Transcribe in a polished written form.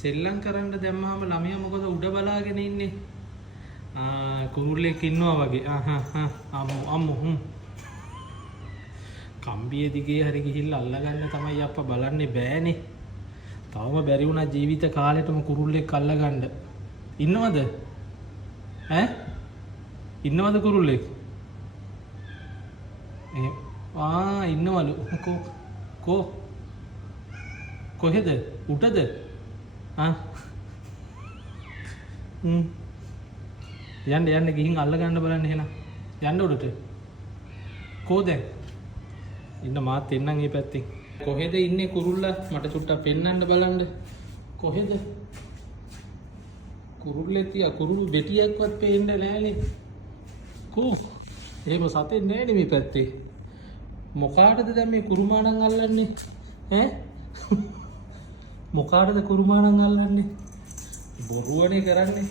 සෙල්ලම් කරන්න දැම්මම ළමයා මොකද උඩ බලාගෙන ඉන්නේ? කුරුල්ලෙක් ඉන්නවා වගේ. අම්මු කම්බිය දිගේ හරි ගිහිල්ලා අල්ලගන්න තමයි අප්පා බලන්නේ බෑනේ. තවම බැරි වුණා ජීවිත කාලෙටම කුරුල්ලෙක් අල්ලගන්න. ඉන්නවද? ඉන්නවද කුරුල්ලෙක්? ඉන්නවලු. කොහෙද? උඩද? යන්න ගිහින් අල්ලගන්න බලන්න එහෙනම්. යන්න උඩට. කෝ දැන්? ඉන්න මාත් එන්නම් මේ පැත්තෙන්. කොහෙද ඉන්නේ කුරුල්ලා? මට චුට්ටක් පෙන්නන්න බලන්න. කොහෙද? කුරුල්ලේ තියා කුරුළු දෙටියක්වත් පේන්නේ නැහැනේ. කෝ? එහෙම සතෙන් නැහැනේ මේ පැත්තේ. මොකාටද දැන් මේ කුරුමාණන් අල්ලන්නේ? මොකාටද කුරුමාණන් අල්ලන්නේ? බොරුවනේ කරන්නේ.